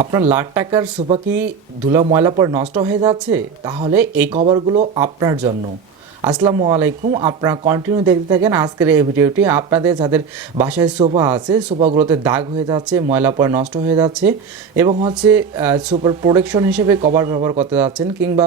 আপনার লাখ টাকার সোফা কি ধুলো ময়লা পর নষ্ট হয়ে যাচ্ছে, তাহলে এই কভারগুলো আপনার জন্য। আসসালামু আলাইকুম। আপনারা কন্টিনিউ দেখতে থাকেন আজকের এই ভিডিওটি। আপনাদের যাদের বাসায় সোফা আছে, সোফাগুলোতে দাগ হয়ে যাচ্ছে, ময়লা পরে নষ্ট হয়ে যাচ্ছে এবং হচ্ছে সুপার প্রোটেকশন হিসেবে কভার ব্যবহার করতে যাচ্ছেন কিংবা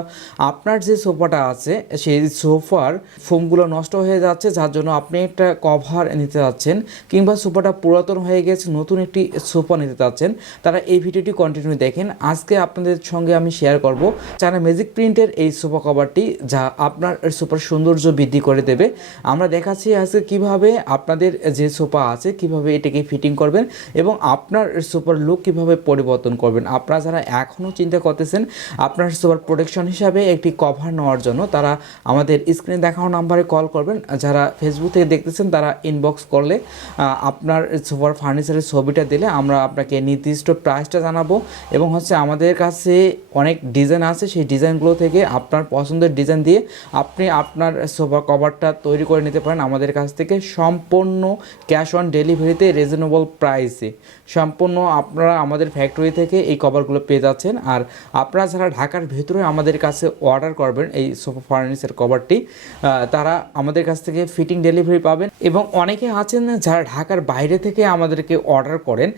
আপনার যে সোফাটা আছে, সেই সোফার ফোমগুলো নষ্ট হয়ে যাচ্ছে, যার জন্য আপনি একটা কভার নিতে যাচ্ছেন কিংবা সোফাটা পুরাতন হয়ে গেছে, নতুন একটি সোফা নিতে চাচ্ছেন তারা এই ভিডিওটি কন্টিনিউ দেখেন। আজকে আপনাদের সঙ্গে আমি শেয়ার করব। চায়না ম্যাজিক প্রিন্টের এই সোফা কভারটি যা আপনার সোফার সৌন্দর্য বৃদ্ধি করে দেবে। আমরা দেখাচ্ছি আজকে কীভাবে আপনাদের যে সোফা আছে, কীভাবে এটাকে ফিটিং করবেন এবং আপনার সোফার লুক কীভাবে পরিবর্তন করবেন। আপনারা যারা এখনও চিন্তা করতেছেন, আপনার সোফার প্রোটেকশন হিসাবে একটি কভার নেওয়ার জন্য তারা আমাদের স্ক্রিনে দেখানো নাম্বারে কল করবেন। যারা ফেসবুক থেকে দেখতেছেন, তারা ইনবক্স করলে আপনার সোফার ফার্নিচারের ছবিটা দিলে আমরা আপনাকে নির্দিষ্ট প্রাইসটা জানাব এবং হচ্ছে আমাদের কাছে অনেক ডিজাইন আছে। সেই ডিজাইনগুলো থেকে আপনার পছন্দের ডিজাইন দিয়ে আপনি আপনার সোফা কভারটা তৈরি করে নিতে পারেন আমাদের কাছ থেকে। সম্পূর্ণ ক্যাশ অন ডেলিভারিতে রিজনেবল প্রাইসে সম্পূর্ণ আপনারা আমাদের ফ্যাক্টরি থেকে এই কভারগুলো পেয়ে যাচ্ছেন। আর আপনারা যারা ঢাকার ভেতরে আমাদের কাছে অর্ডার করবেন এই সোফা ফার্নিচার কভারটি তারা আমাদের কাছ থেকে ফিটিং ডেলিভারি পাবেন। এবং অনেকে আছেন যারা ঢাকার বাইরে থেকে আমাদেরকে অর্ডার করেন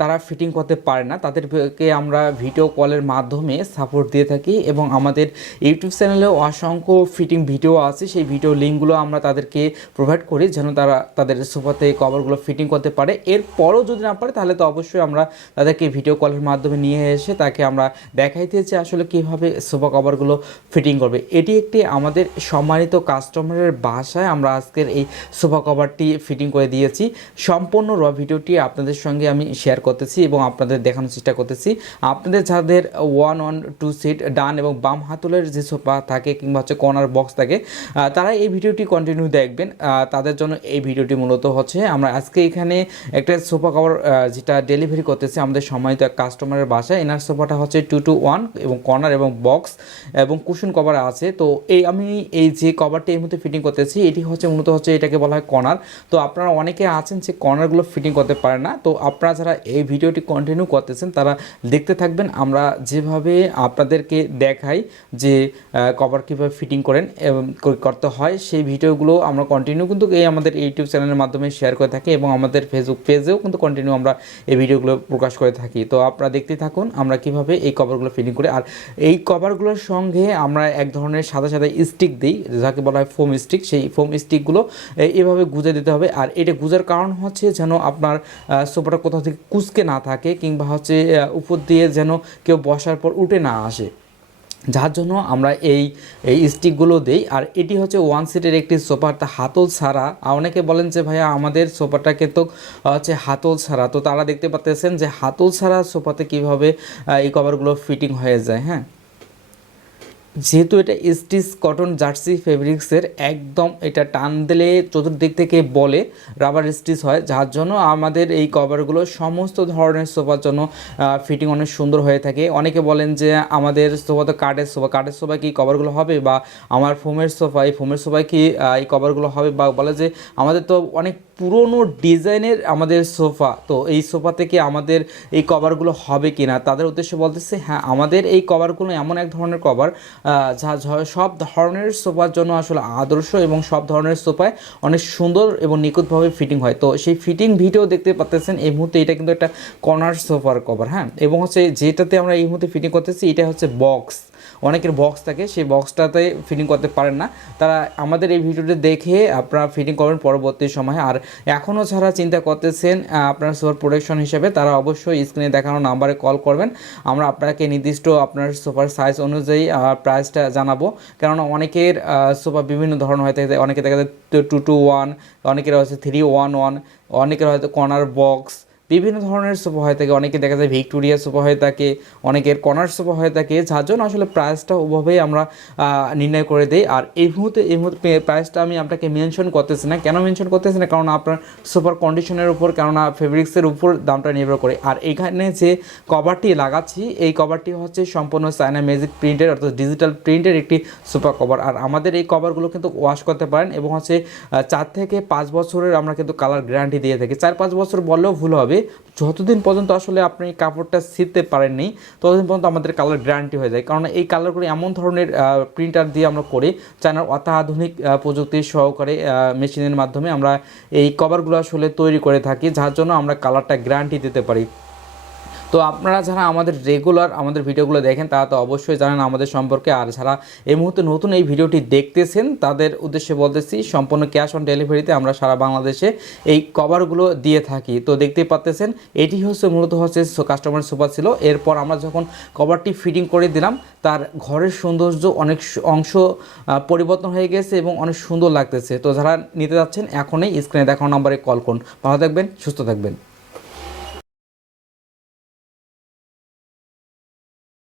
তারা ফিটিং করতে পারে না। তাদেরকে আমরা ভিডিও কলের মাধ্যমে সাপোর্ট দিয়ে থাকি এবং আমাদের ইউটিউব চ্যানেলেও অসংখ্য ফিটিং ভিডিও আছে, সেই ভিডিও লিঙ্কগুলো আমরা তাদেরকে প্রোভাইড করি যেন তারা তাদের সোফাতে কভারগুলো ফিটিং করতে পারে। এরপরও যদি না পারে, তাহলে তো অবশ্যই আমরা তাদেরকে ভিডিও কলের মাধ্যমে নিয়ে এসে তাকে আমরা দেখাইতে যে আসলে কীভাবে সোফা কভারগুলো ফিটিং করবে। এটি একটি আমাদের সম্মানিত কাস্টমারের বাসায় আমরা আজকের এই সোফা কভারটি ফিটিং করে দিয়েছি। সম্পূর্ণ র ভিডিওটি আপনাদের সঙ্গে আমি শেয়ার করতেছি এবং আপনাদের দেখানোর চেষ্টা করতেছি। আপনাদের যাদের ওয়ান ওয়ান টু সিট ডান এবং বাম হাতলের যে সোফা থাকে কিংবা হচ্ছে কর্নার বক্স থাকে আহ, তারা এই ভিডিওটি কন্টিনিউ দেখবেন। তাদের জন্য এই ভিডিওটি মূলত হচ্ছে আমরা আজকে এখানে একটা সোফা কভার যেটা ডেলিভারি করতেছি আমাদের সম্মানিত এক কাস্টমারের বাসায়। এনার সোফাটা হচ্ছে টু টু ওয়ান এবং কর্নার এবং বক্স এবং কুশন কভার আছে। তো এই আমি এই যে কভারটি এই মুহূর্তে ফিটিং করতেছি এটি হচ্ছে মূলত হচ্ছে এটাকে বলা হয় কর্নার তো আপনারা অনেকে আছেন যে কর্নারগুলো ফিটিং করতে পারে না। তো আপনারা যারা এই ভিডিওটি কন্টিনিউ করতেছেন তারা দেখতে থাকবেন। আমরা যেভাবে আপনাদেরকে দেখাই যে কভার কীভাবে ফিটিং করেন এবং করতে হয়, সেই ভিডিওগুলো আমরা কন্টিনিউ কিন্তু এই আমাদের ইউটিউব চ্যানেলের মাধ্যমে শেয়ার করে থাকি এবং আমাদের ফেসবুক পেজেও কিন্তু কন্টিনিউ আমরা এই ভিডিওগুলো প্রকাশ করে থাকি। তো আপনারা দেখতে থাকুন আমরা কীভাবে এই কভারগুলো ফিটিং করি। আর এই কভারগুলোর সঙ্গে আমরা এক ধরনের সাদা সাদা স্টিক দিই, যাকে বলা হয় ফোম স্টিক সেই ফোম স্টিকগুলো এভাবে গুজে দিতে হবে। আর এটা গুজার কারণ হচ্ছে যেন আপনার সোফাটা কোথাও থেকে কুচকে না থাকে কিংবা হচ্ছে উপর দিয়ে যেন কেউ বসার পর উঠে না আসে। যার জন্য আমরা এই এই স্টিকগুলো দিই। আর এটি হচ্ছে ওয়ান সিটের একটি সোফা। তা হাতল ছাড়া অনেকে বলেন যে, ভাইয়া, আমাদের সোফাটাকে তো হচ্ছে হাতল ছাড়া। তো তারা দেখতে পাচ্তেছেন যে, হাতল ছাড়া সোফাতে কীভাবে এই কভারগুলো ফিটিং হয়ে যায় হ্যাঁ? যেহেতু এটা স্টিচ কটন জার্সি ফেব্রিক্সের, একদম এটা টান দিলে চতুর্দিক থেকে বলে রাবার স্টিচ হয়, যার জন্য আমাদের এই কভারগুলো সমস্ত ধরনের সোফার জন্য ফিটিং অনেক সুন্দর হয়ে থাকে। অনেকে বলেন যে আমাদের সোফা তো কাঠের সোফা কাঠের সোফা কি কভারগুলো হবে? বা আমার ফোমের সোফা, এই ফোমের সোফায় কি এই কভারগুলো হবে? বা বলে যে আমাদের তো অনেক পুরনো ডিজাইনের আমাদের সোফা। তো এই সোফা থেকে আমাদের এই কভারগুলো হবে কি না তাদের উদ্দেশ্যে বলতেছে হ্যাঁ আমাদের এই কভারগুলো এমন এক ধরনের কভার যা সব ধরনের সোফার জন্য আসলে আদর্শ এবং সব ধরনের সোফায় অনেক সুন্দর এবং নিখুঁতভাবে ফিটিং হয়। তো সেই ফিটিং ভিডিও দেখতে পাচ্তেছেন, এই মুহূর্তে এটা কিন্তু একটা কর্নার সোফার কভার হ্যাঁ? এবং হচ্ছে যেটাতে আমরা এই মুহূর্তে ফিটিং করতেছি, এটা হচ্ছে বক্স। অনেকের বক্স থাকে, সেই বক্সটাতে ফিটিং করতে পারেন না। তারা আমাদের এই ভিডিওটা দেখে আপনারা ফিটিং করবেন পরবর্তী সময়ে। আর এখনও যারা চিন্তা করতেছেন আপনার সোফার প্রোটেকশন হিসেবে, তারা অবশ্যই স্ক্রিনে দেখানো নাম্বারে কল করবেন। আমরা আপনাকে নির্দিষ্ট আপনার সোফার সাইজ অনুযায়ী প্রাইসটা জানাব। কেননা অনেকের সোফা বিভিন্ন ধরনের হয়ে থাকে। অনেকে দেখা যায় টু টু ওয়ান অনেকের হচ্ছে থ্রি ওয়ান ওয়ান অনেকের হয়তো কর্নার বক্স বিভিন্ন ধরনের সোফা হয়ে থাকে অনেকে দেখা যায় ভিক্টোরিয়া সোফা হয়ে থাকে অনেকের কর্নার সোফা হয়ে থাকে যার জন্য আসলে প্রাইসটা ওভাবেই আমরা নির্ণয় করে দিই। আর এই মুহূর্তে এই মুহূর্তে প্রাইসটা আমি আপনাকে মেনশন করতেছি না। কেন মেনশন করতেছি না? কারণ আপনার সোফার কন্ডিশনের উপর, কেননা ফেব্রিক্সের উপর দামটা নির্ভর করে। আর এখানে যে কভারটি লাগাচ্ছি, এই কভারটি হচ্ছে সম্পূর্ণ চায়না ম্যাজিক প্রিন্টের, অর্থাৎ ডিজিটাল প্রিন্টের একটি সোফা কভার। আর আমাদের এই কভারগুলো কিন্তু ওয়াশ করতে পারেন এবং হচ্ছে চার থেকে পাঁচ বছরের আমরা কিন্তু কালার গ্যারান্টি দিয়ে থাকি। চার পাঁচ বছর বললেও ভুল হবে। হবে। যতদিন পর্যন্ত আসলে আপনি কাপড়টা ছিঁড়তে পারেননি, ততদিন পর্যন্ত আমাদের কালার গ্যারান্টি হয়ে যায়। কারণ এই কালারগুলো এমন ধরনের প্রিন্টার দিয়ে আমরা করি চায়নার অত্যাধুনিক প্রযুক্তির প্রযুক্তি সহকারে মেশিনের মাধ্যমে আমরা এই কভারগুলো আসলে তৈরি করে থাকি, যার জন্য আমরা কালারটা গ্যারান্টি দিতে পারি। তো আপনারা যারা আমাদের রেগুলার আমাদের ভিডিওগুলো দেখেন, তারা তো অবশ্যই জানেন আমাদের সম্পর্কে। আর যারা এই মুহূর্তে নতুন এই ভিডিওটি দেখতেছেন, তাদের উদ্দেশ্যে বলতেছি, সম্পূর্ণ ক্যাশ অন ডেলিভারিতে আমরা সারা বাংলাদেশে এই কভারগুলো দিয়ে থাকি। তো দেখতেই পাচ্তেছেন, এটি হচ্ছে মূলত হচ্ছে কাস্টমার সুপার ছিল। এরপর আমরা যখন কভারটি ফিটিং করে দিলাম, তার ঘরের সৌন্দর্য অনেক অংশ পরিবর্তন হয়ে গেছে এবং অনেক সুন্দর লাগতেছে। তো যারা নিতে যাচ্ছেন, এখনই স্ক্রিনে দেখানো নাম্বারে কল করুন। ভালো থাকবেন, সুস্থ থাকবেন।